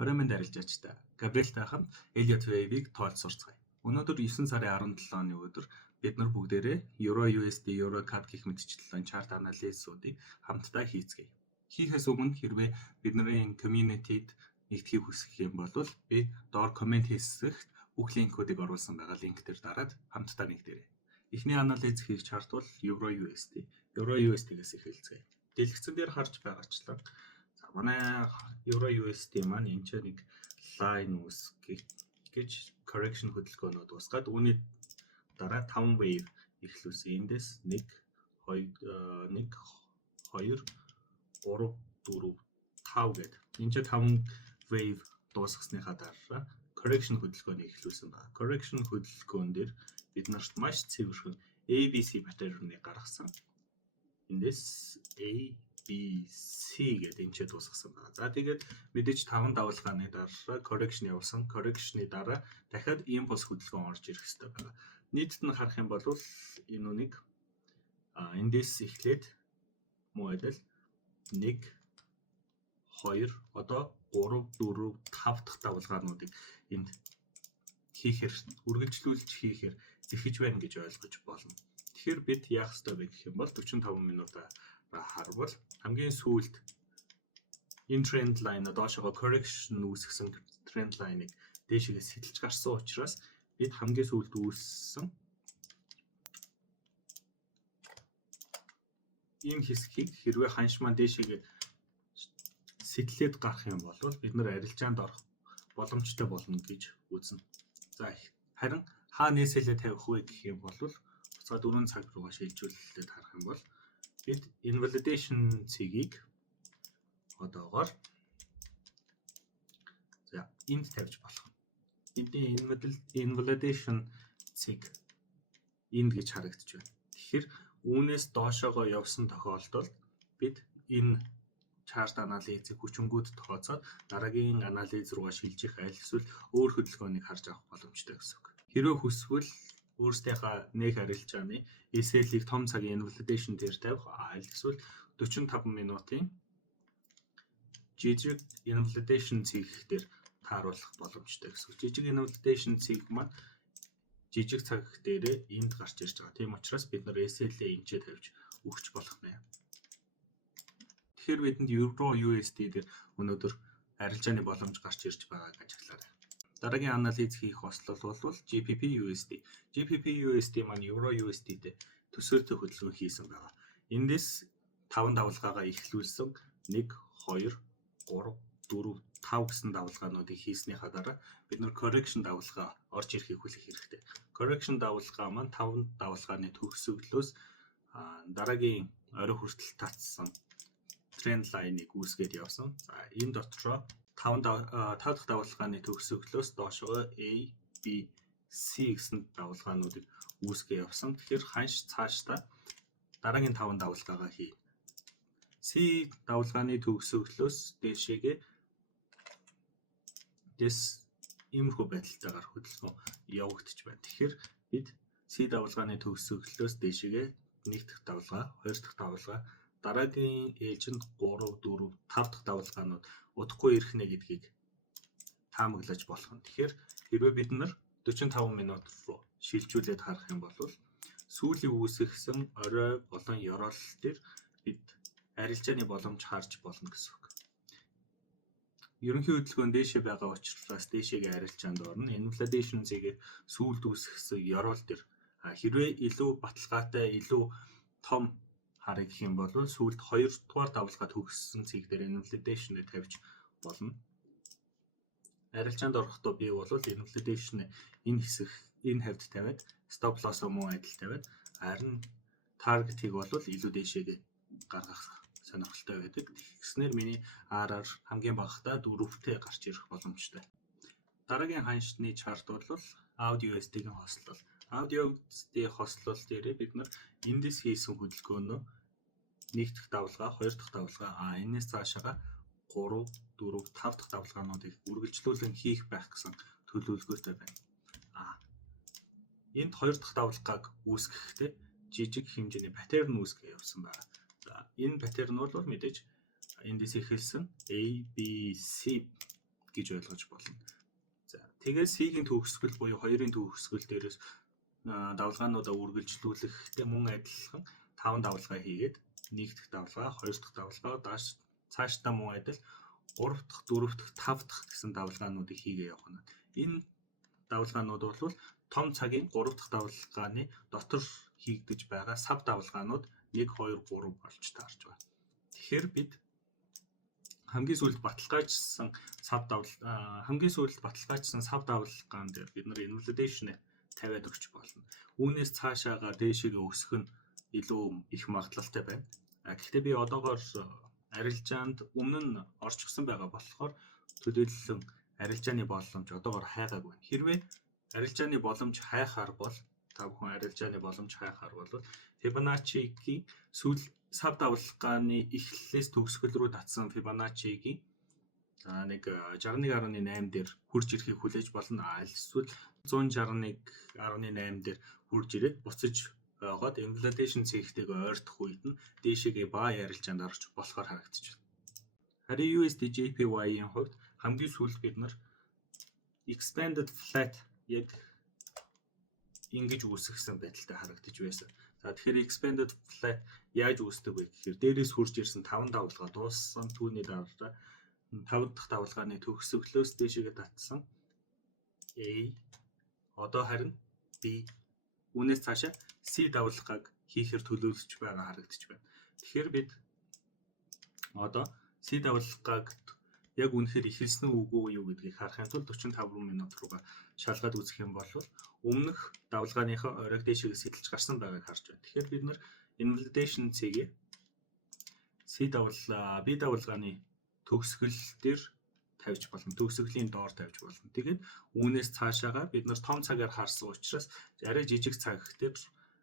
Орой минь арилжаачтай. Габриэлтай хамт Elliott Wave-ийг тоолж сурцгаая. Өнөөдөр 9 сарын 17 оны өдөр бид нар бүгдээрээ Euro USD, Euro CAD гэх мэтчлэн чарт анализуудыг хамтдаа хийцгээе. Хийхээс өмнө хэрвээ бидний community-д нэгтгэхийг хүсэх юм бол би доор комент хэсэгт бүх линкүүдийг оруулсан байгаа. Линк дээр дараад хамтдаа нэгдээрэй. Эхний анализ хийх чарт бол Euro USD. Euro USD-гээс эхэлцгээе. Дэлгэцэн дээр харж байгаачлан манай Euro USD маань энэ ч нэг line үүсгэх гэж correction хөдөлгөөнүүд усгаад үүний дараа 5 wave эхлүүлсэн. Эндээс 1 2 3 4 5 гэдэг. Энэ ч 5 wave дуусгасныхаа дараа correction хөдөлгөөнийг эхлүүлсэн байна. Correction хөдөлгөөн дээр бид нарт маш цэвэрхэн ABC паттерныг гаргасан. Эндээс ABC гэдэг энэ ч дуусгасан байна. За тэгээд мэдээж 5 давалгааны дараа correction явуулсан. Correction-ы дараа дахиад impulse хөдөлгөөн орж ирэх хэрэгтэй байна. Нийтэд нь харах юм бол энэ үнийг эндээс эхлээд муу адил 1 2 одоо 3 4 5 дахь давалгаануудыг энд хийхээр үргэлжлүүлж хийхээр зэхэж байна гэж ойлгож болно. Тэгэхээр бид яах ёстой вэ гэх юм бол 45 минутаа харвал хамгийн сүүлд энэ trend line доошогоо correction үүсгэсэн trend line-ыг дээшээ сэтэлж гарсан учраас бид хамгийн сүүлд үүссэн ийм хэсгийг хэрвээ ханш маань дээшээ сэтэлээд гарах юм бол бид нар арилжаанд орох боломжтой болно гэж үзнэ. За харин хаа нээсэлээ тавих вэ гэх юм бол буцаа 4 цаг руугаа шилжүүлээд харах юм бол бид invalidation цэгийг одоогоор за энд тавьж болох. Эндийн invalidation цэг энд гэж харагдаж байна. Тэгэхээр үүнээс доошоогоо явсан тохиолдолд бид энэ чарт анализыг хүчингүүд тооцоод дараагийн анализ руугаа шилжих аль эсвэл өөр хөдөлгөөнийг харж авах боломжтой гэсэн үг. Хэрвээ хүсвэл өөрсдийнхөө нэг арилжааны SL-ийг том цагийн invalidation дээр тавих аль эсвэл 45 минутын жижиг invalidation цэг дээр тааруулах боломжтой гэсэн үг. Жижиг invalidation цэг маань жижиг цаг дээрээ энд гарч ирж байгаа. Тийм учраас бид нар SL-ээ энчээ тавьж өгч болох нэ. Тэгэхээр бидэнд Euro USD дээр өнөөдөр арилжааны боломж гарч ирж байгааг ажиглаарай. Дараагийн анализ хийх ослол бол GBP USD. GBP USD маань Euro USD-тэй төсөөлтөй хөдөлгөөн хийсэн байгаа. Эндээс 5 давалгаагаа эхлүүлсэн 1 2 3 4 5 гэсэн давалгаануудыг хийснийхаа дараа бид нар correction давалгаа орж ирэхийг хүлээх хэрэгтэй. Correction давалгаа маань 5 давалгааны төгсгөлөөс дараагийн орой хүртэл татсан trend line-ыг үүсгээд явсан. За энэ дотроо 5 дахь давалгааны төгсгөлөөс доошоо A, B, C гэсэн давалгаануудыг үүсгээ явсан. Тэгэхээр ханш цаашдаа дараагийн 5 давалгаагаа хий. C давалгааны төгсгөлөөс дээшээгээ иймэрхүү байдалтайгаар хөдөлгөөн явагдаж байна. Тэгэхээр бид C давалгааны төгсгөлөөс дээшээгээ 1 дахь давалгаа, 2 дахь давалгаа, дараагийн ээлжинд 3, 4, 5 дахь давалгаанууд удахгүй ирэх нэ гэдгийг таамаглаж болох нь. Тэгэхээр хэрвээ бид нар 45 минут руу шилжүүлээд харах юм бол сүүлийн үүсгэсэн орой болон ёроолол дээр бид арилжааны боломж харж болно гэсэн үг. Ерөнхий хөдөлгөөн дээшээ байгаа учраас дээшээгээ арилжаанд орно. Inflation зэгээр сүүлд үүсгэсэн ёроол дээр хэрвээ илүү баталгаатай, илүү том харъя гэх юм бол сүүлд 2 дугаар давалгаа төгссөн цэг дээр inflation-ыг тавьж болно. Арилжаанд орохдоо би бол inflation энэ хэсэг энэ хавьд тавиад stop loss-оо муу адил тавиад харин target-ийг бол илүү дээшээгээ гаргах сонирхолтой байдаг. Тэгснээр миний RR хамгийн багахдаа 4-тэй гарч ирэх боломжтой. Дараагийн ханшны чарт бол Audio USD-ийн хослол. Audio USD хослол дээр бид нар эндээс хийсэн хөдөлгөөнөө 1 дахь давалгаа, 2 дахь давалгаа, энэс цаашаага 3, 4, 5 дахь давалгаануудыг үргэлжлүүлэн хийх байх гэсэн төлөвлөгөөтэй байна. Энд 2 дахь давалгааг үүсгэхдээ жижиг хэмжээний паттерн үүсгэж явсан байна. За энэ паттерн бол мэдээж эндээс эхэлсэн A, B, C гэж ойлгож болно. За тэгээд C-ийн төгсгөл буюу 2-ын төгсгөл дээрээс давалгаануудаа үргэлжлүүлэхдээ мөн адилхан 5 давалгаа хийгээд 1 дахь давалгаа, 2 дахь давалгаа, цаашдаа мөн адил 3 дахь, 4 дахь, 5 дахь гэсэн давалгаануудыг хийгээ явах нь. Энэ давалгаанууд бол том цагийн 3 дахь давалгааны дотор хийгдэж байгаа сав давалгаанууд 1, 2, 3 болж таарч байна. Тэгэхээр бид хамгийн сүүлд баталгаажсан сав давалгаан дээр бид нар invalidation тавиад өгч болно. Үүнээс цаашаага дээшээгээ өсөх нь илүү их магадлалтай байна. Гэхдээ би одоогоор арилжаанд өмнө нь орчихсон байгаа болохоор төлөөлсөн арилжааны боломж одоогоор хайгаагүй байна. Хэрвээ арилжааны боломж хайхаар бол Fibonacci-гийн сүүл сав давалгааны эхлэлээс төгсгөл рүү татсан Fibonacci-гийн 61.8 дээр хурж ирэхийг хүлээж болно. Эсвэл 161.8 дээр хурж ирээд буцаж байгаад invalidation цэгтэйг ойртох үед нь дээшээгээ баа ярилжаанд орж болохоор харагдаж байна. Харин USD JPY-ийн хувьд хамгийн сүүлд бид нар expanded flat яг ингэж үүсгэсэн байдалтай харагдаж байсан. За тэгэхээр expanded flat яаж үүсдэг вэ гэхээр дээрээс хурж ирсэн 5 давалгаа дууссан, түүний дараа 5 дахь давалгааны төгсгөлөөс дээшээгээ татсан A одоо харин B үүнээс цаашаа C давалгааг хийхээр төлөвлөж байгаа харагдаж байна. Тэгэхээр бид одоо C давалгааг яг үнэхээр ихэлсэн үгүй юу гэдгийг харахын тулд 45 минут руугаа шалгаад үзэх юм бол өмнөх давалгааныхаа оройг дээшээс сэтэлж гарсан байгааг харж байна. Тэгэхээр бид нар invalidation цэгийг B давалгааны төгсгөл дээр тавьж болно. Төгсгөлийн доор тавьж болно. Тэгээд үүнээс цаашаага бид нар том цагаар харсан учраас арай жижиг цаг дээр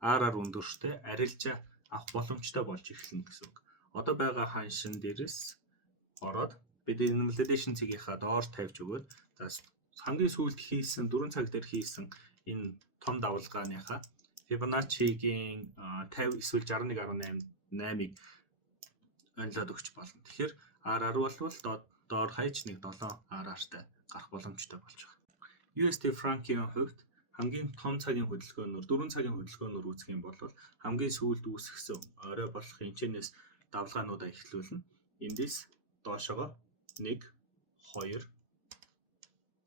R-аар өндөрштэй арилжаа авах боломжтой болж эхэлнэ гэсэн үг. Одоо байгаа ханшин дээрээс ороод бид invalidation цэгийнхаа доор тавьж өгөөд хамгийн сүүлд хийсэн 4 цаг дээр хийсэн энэ том давалгааныхаа Fibonacci-гийн 50 эсвэл 61.8-ыг онлоод өгч болно. Тэгэхээр R-аар болвол доор хаяж нэг 7 R-аартай гарах боломжтой болж байгаа. USD franc-ийн хувьд хамгийн том цагийн хөдөлгөөнөөр 4 цагийн хөдөлгөөнөөр үүсгэх юм бол хамгийн сүүлд үүсгэсэн орой болох хэмжээнээс давалгаануудаа эхлүүлнэ. Эндээс доошогоо 1, 2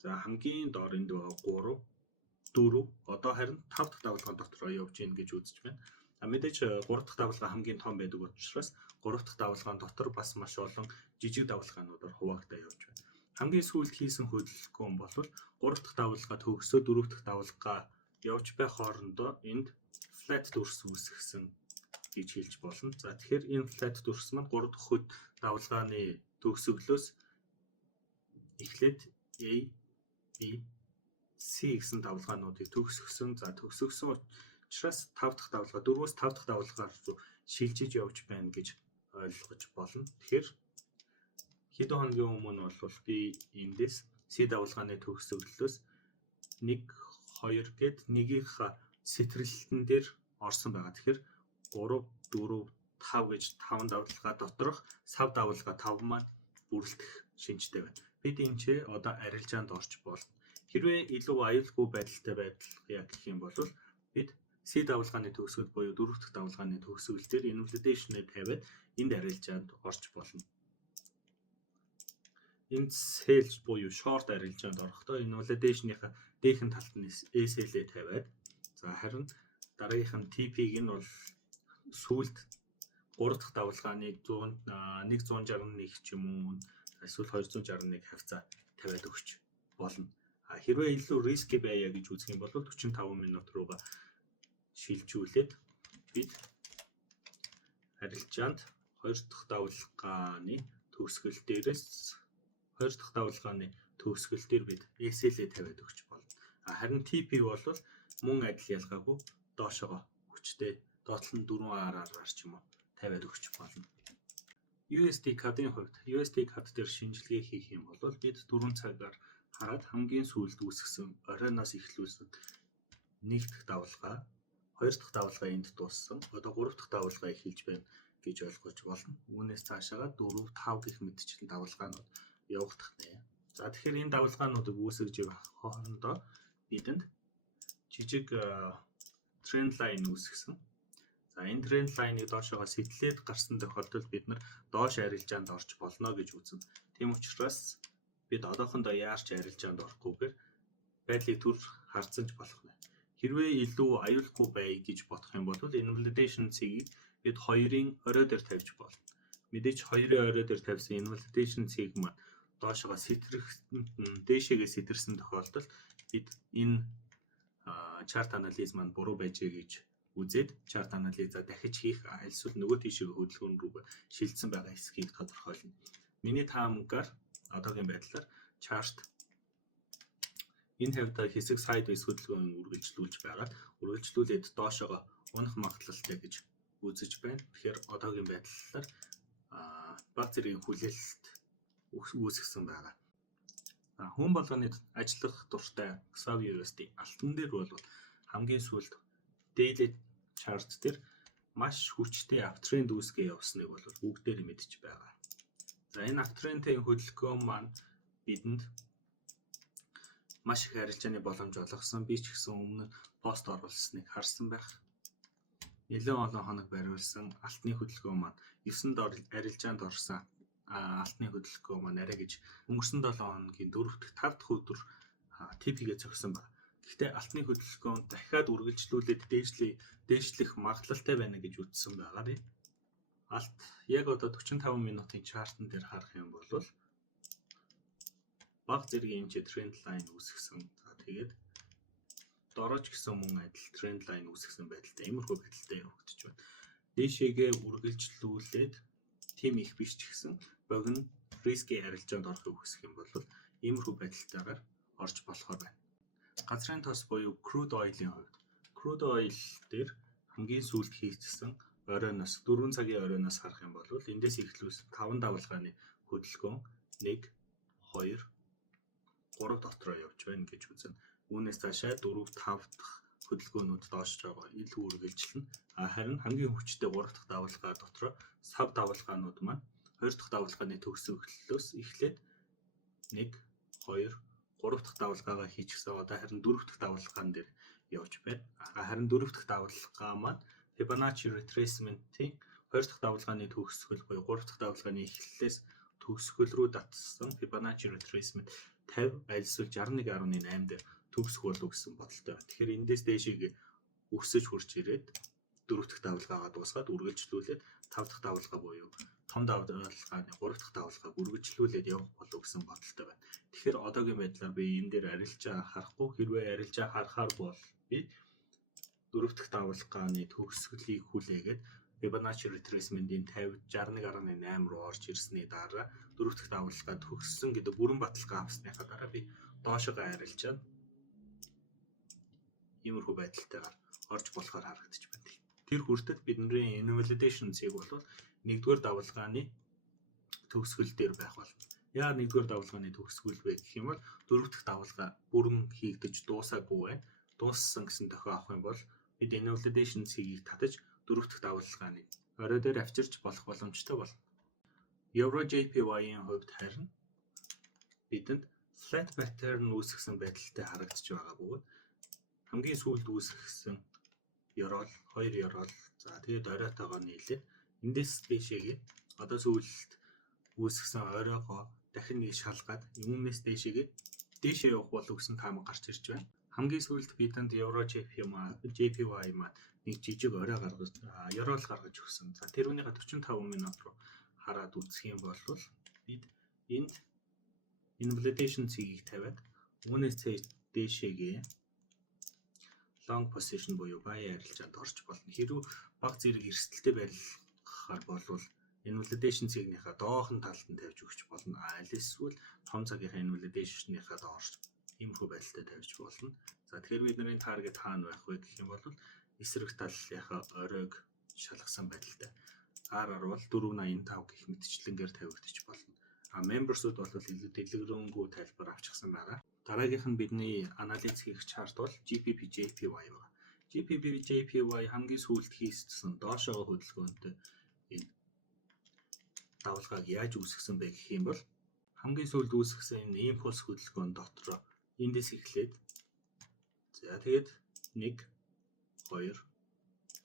за хамгийн доор энд байгаа 3, 4 одоо харин 5 дахь давалгаан дотроо явж гин гэж үзэж байна. Мэдээж 3 дахь давалгаа хамгийн том байдаг учраас 3 дахь давалгаан дотор бас маш олон жижиг давалгаануудаар хуваагдаа явж байна. Хамгийн сүүлд хийсэн хөдөлгөөн бол 3 дахь давалгаа төгсөө 4 дахь давалгаа явж байх хоорондоо энд flat дүрс үүсгэсэн гэж хэлж болно. За тэгэхээр энэ flat дүрс маань 3 дахь давалгааны төгсгөлөөс эхлээд A, B, C гэсэн давалгаануудыг төгсгсөн. За төгсгсөн учраас 5 дахь давалгаа 4-өөс 5 дахь давалгаар руу шилжиж явж байна гэж ойлгож болно. Тэгэхээр хэдэн хоногийн өмнө бол би эндээс C давалгааны төгсгөлөөс 1, 2 гэд нэгийнхаа сэтрэлтэн дээр орсон байгаа. Тэгэхээр 3, 4, 5 гэж 5 давалгаа доторх сав давалгаа 5 маань бүрэлдэх шинжтэй байна. Бид энэ одоо арилжаанд орж болно. Хэрвээ илүү аюулгүй байдалтай яг гэх юм бол бид C давалгааны төгсгөл буюу 4 дахь давалгааны төгсгөл дээр invalidation-ыг тавиад энд арилжаанд орж болно. Энд sell буюу short арилжаанд орохдоо invalidation-ийнхаа дээхэн талд нь SL-ээ тавиад за харин дараагийнх нь TP-г нь бол сүүлд 3 дахь давалгааны 161 ч юм уу эсвэл 261 хавцаа тавиад өгч болно. Хэрвээ илүү risky байя гэж үзэх юм бол 45 минут руугаа шилжүүлээд бид арилжаанд 2 дахь давалгааны төгсгөл дээрээс 2 дахь давалгааны төгсгөл дээр бид SL-ээ тавиад өгч болно. Харин TP бол мөн адил ялгаагүй доошогоо хүчтэй доотлол нь 4R-аар ч юм уу тавиад өгч болно. USD CAD-ийн хувьд USD CAD дээр шинжилгээ хийх юм бол бид 4 цагаар хараад хамгийн сүүлд үүсгэсэн оройноос эхлүүлсэн 1 дахь давалгаа, 2 дахь давалгаа энд дууссан. Одоо 3 дахь давалгаа эхэлж байна гэж ойлгож болно. Үүнээс цаашаа 4, 5 гэх мэтчлэн давалгаанууд явагдах нэ. За тэгэхээр энэ давалгаануудыг үүсгэж явах хоорондоо бидэнд жижиг тренд лайн үүсгэсэн. За энэ тренд лайныг доошогоо сэтлээд гарсан тохиолдолд бид нар доош арилжаанд орж болно гэж үзнэ. Тийм учраас бид одоохондоо яарч арилжаанд орохгүйгээр байдлыг түр харцсан ч болох нэ. Хэрвээ илүү аюулгүй бай гэж бодох юм бол invalidation цэгийг бид 2-ын орой дээр тавьж болно. Мэдээч 2-ын орой дээр тавьсан invalidation цэг маань доошогоо сэтрэх дээшээгээ сэтэрсэн тохиолдолд бид энэ chart analysis маань буруу байжээ гэж үзээд chart analysis-а дахиж хийх эсвэл нөгөө тийшээ хөдөлгөөн рүү шилжсэн байгаа эсхийг тодорхойлно. Миний таамаггаар одоогийн байдлаар chart энэ хавьда хэсэг sideways хөдөлгөөн үргэлжлүүлж байгаад үргэлжлүүлээд доошогоо унах магадлалтай гэж үзэж байна. Тэгэхээр одоогийн байдлаар баг зэргийн хүлээлт үүсгэсэн байгаа. Хүн болгоны ажиллах дуртай XAVUSD алтан дээр бол хамгийн сүүлд daily chart дээр маш хүчтэй uptrend үүсгээ явсныг бол бүгдээр мэдж байгаа. За энэ uptrend-ийн хөдөлгөөн маань бидэнд маш их арилжааны боломж олгосон. Би ч гэсэн өмнө пост оруулсныг харсан байх. Нэлээд олон хоног бариулсан алтны хөдөлгөөн маань 9-нд арилжаанд орсон алтны хөдөлгөөн маань арай гэж өнгөрсөн 7 хоногийн 4-р 5 дахь өдөр тип хийгээ зогсон байна. Гэхдээ алтны хөдөлгөөн дахиад үргэлжлүүлээд дээшлэх магадлалтай байна гэж үзсэн байгаа тийм. Алт яг одоо 45 минутын чартн дээр харах юм бол баг зэргийн тренд лайн үүсгэсэн. За тэгээд дорож гэсэн мөн адил тренд лайн үүсгэсэн байдалтай иймэрхүү байдалтай явагдаж байна. Дээшээгээ үргэлжлүүлээд тим их биш ч гэсэн богино риски арилжаанд орохыг хүсэх юм бол иймэрхүү байдалтайгаар орж болохоор байна. Газрын тос буюу crude oil-ийн хувьд crude oil дээр хамгийн сүүлд хийгдсэн оройноос 4 цагийн оройноос харах юм бол эндээс эхлүүлс 5 давалгааны хөдөлгөөн 1 2 3 дотроо явж байна гэж үзнэ. Үүнээс цаашаа 4 5 дахь хөдөлгөөнүүд доош байгаа илүү үргэлжлэнэ. Харин хамгийн хүчтэй 3 дахь давалгаа дотроо сав давалгаанууд маань 2 дахь давалгааны төгсгөлөөс эхлээд 1 2 3 дахь давалгаагаа хийчихсэн. Одоо харин 4 дахь давалгаан дээр явж байна. Харин 4 дахь давалгаа маань Fibonacci retracement-ийн 2 дахь давалгааны төгсгөл буюу 3 дахь давалгааны эхлэлээс төгсгөл рүү татсан Fibonacci retracement 50 альсвал 61.8 дээр төгсөх болов гэсэн бодолтой байна. Тэгэхээр эндээс дээшээ өсөж хурж ирээд 4 дахь давалгаагаа дуусгаад үргэлжлүүлээд 5 дахь давалгаа буюу том давалгааны 3 дахь давалгааг үргэлжлүүлээд явах болов гэсэн бодолтой байна. Тэгэхээр одоогийн байдлаар би энэ дээр арилжаа харахгүй. Хэрвээ арилжаа харахаар бол би 4 дахь давалгааны төгсгөлийг хүлээгээд Fibonacci retracement-ийн 50 61.8 руу орж ирсний дараа 4 дахь давалгаа төгссөн гэдэг бүрэн баталгаа авсныхаа дараа би доошогоо арилжаад иймэрхүү байдалтайгаар орж болохоор харагдаж байна. Тэр хүртэл бидний invalidation цэг бол 1-р давалгааны төгсгөл дээр байх болно. Яагаад 1-р давалгааны төгсгөл вэ гэх юм бол 4 дахь давалгаа бүрэн хийгдэж дуусаагүй байна. Дууссан гэсэн тохио авах юм бол бид invalidation цэгийг татаж 4 дахь давалгааны орой дээр авчирч болох боломжтой болно. Euro JPY-ийн хувьд харин бидэнд flat pattern үүсгэсэн байдалтай харагдаж байгаа бөгөөд хамгийн сүүлд үүсгэсэн Euro 2 Euro за тэгээд оройтойгоо нийлээд эндээс дээшээгээ одоо сүүлд үүсгэсэн оройгоо дахин нэг шалгаад үүнээс дээшээ явах болов гэсэн таамаг гарч ирж байна. Хамгийн сүүлд бидэнд Euro JPY маань нэг жижиг орой гаргаж Euro гаргаж өгсөн. За тэрүүнийхээ 45 минут руу хараад үзэх юм бол бид энд invalidation цэгийг тавиад үүнээс дээшээгээ long position буюу buy арилжаанд орж болно. Хэрвээ баг зэрэг эрсдэлтэй байлгахаар болвол invalidation цэгнийхээ доохон талд нь тавьж өгч болно. Аль эсвэл том цагийнхаа invalidation-ийнхаа доор иймэрхүү байдалтай тавьж болно. За тэгэхээр бидний таргет хаана байх вэ гэх юм бол эсрэг талынхаа оройг шалгасан байдалтай. R-аар бол 485 гэх мэтчлэнгээр тавигдчих болно. Members-ууд бол илүү дэлгэрэнгүй тайлбар авчихсан байгаа. Дараагийнх нь бидний анализ хийх чарт бол GPP-JPY байна. GPP-JPY хамгийн сүүлд хийсэн доошоо хөдөлгөөнтэй энэ давалгааг яаж үүсгэсэн бэ гэх юм бол хамгийн сүүлд үүсгэсэн энэ импульс хөдөлгөөн дотор эндээс эхлээд за тэгээд 1 2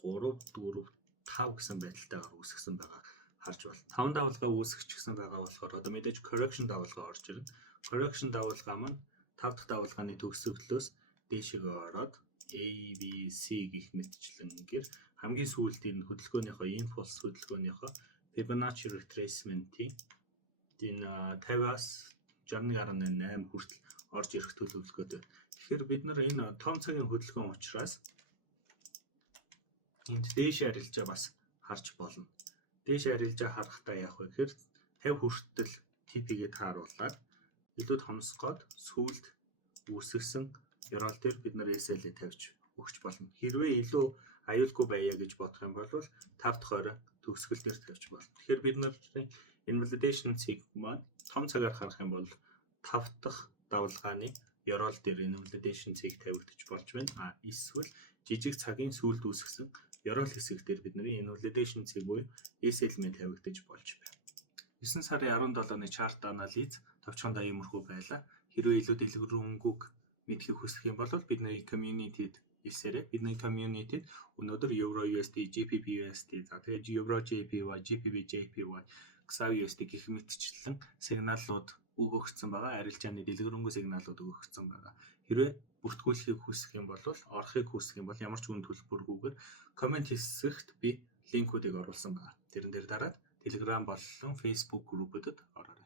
3 4 5 гэсэн байдалтайгаар үүсгэсэн байгаа харж байна. 5 давалгаа үүсгэчихсэн байгаа болохоор одоо мэдээж correction давалгаа орж ирнэ. Correction давалгаа маань 5 дахь давалгааны төгсгөлөөс дээшээ ороод A, B, C гэх мэтчлэн гэр хамгийн сүүлдийн хөдөлгөөнийхөө импульс хөдөлгөөнийхөө Fibonacci retracement-ийн энэ 50-аас 61.8 хүртэл орж ирэх төлөвлөгөөтэй. Тэгэхээр бид нар энэ том цагийн хөдөлгөөн учраас энд дээш арилжаа бас харж болно. Дээш арилжаа харахтаа яах вэ гэхээр 50 хүртэл TP-гээ тааруулаад илүү томсгоод сүүлд үүсгэсэн ёроол дээр бид нар SL-ийг тавьж өгч болно. Хэрвээ илүү аюулгүй байя гэж бодох юм бол 5 дахь орой төгсгөл дээр тавьж болно. Тэгэхээр бид нар invalidation цэг маань том цагаар харах юм бол 5 дахь давалгааны ёроол дээр invalidation цэг тавигдчих болж байна. Эсвэл жижиг цагийн сүүлд үүсгэсэн ёроол хэсэг дээр бидний invalidation цэг буюу SL-ийг тавигдчих болж байна. 9 сарын 17-ны chart анализ товчхондоо иймэрхүү байлаа. Хэрвээ илүү дэлгэрэнгүй мэдхийг хүсэх юм бол бидний community-д ирсээрэй. Бидний community-д өнөөдөр Euro USD, GBP USD, за тэгээд Euro JPY, GBP JPY, XAV USD гэх мэтчлэн сигналууд өгөгдсөн байгаа. Арилжааны дэлгэрэнгүй сигналууд өгөгдсөн байгаа. Хэрвээ бүртгүүлэхийг хүсэх юм бол орохыг хүсэх юм бол ямар ч үн төлбөргүйгээр комент хэсэгт би линкүүдийг оруулсан байна. Тэрэн дээр дараад Telegram болон Facebook группүүдэд ороорой.